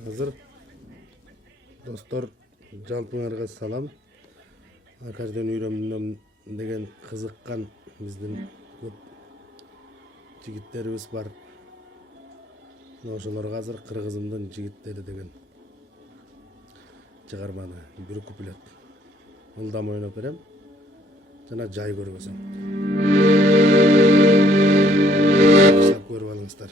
Hazır. Dostlar, жалпыңарга салам. Akardan үйрөмдüm деген кызыккан биздин көп жигиттерибиз бар. Ошолорго азыр Кыргызымдын жигиттери деген чыгарманы бир куплет ылдам ойноп берем. Жана жай көргөсөм. Көрүп алыңыздар.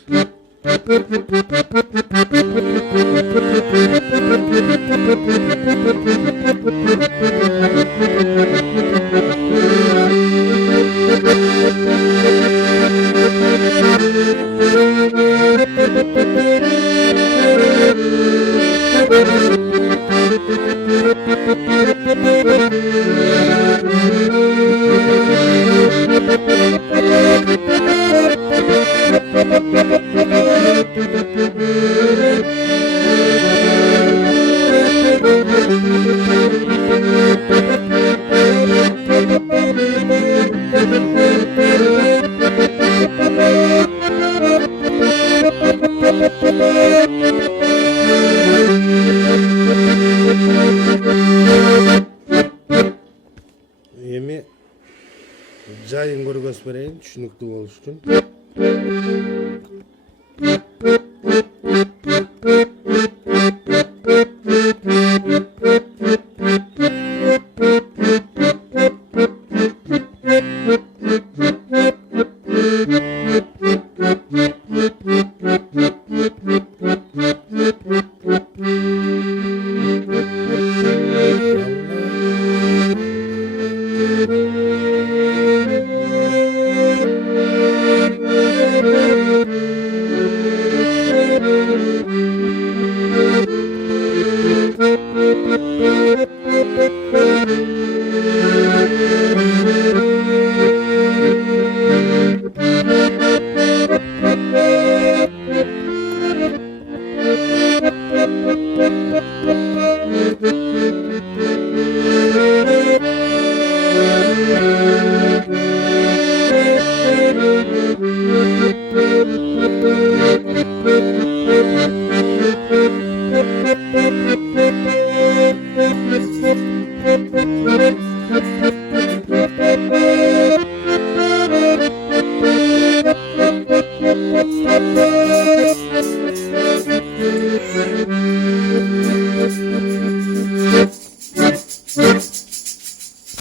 Эми жайын көргөзүп берейин, түшүнүктүү болуш үчүн.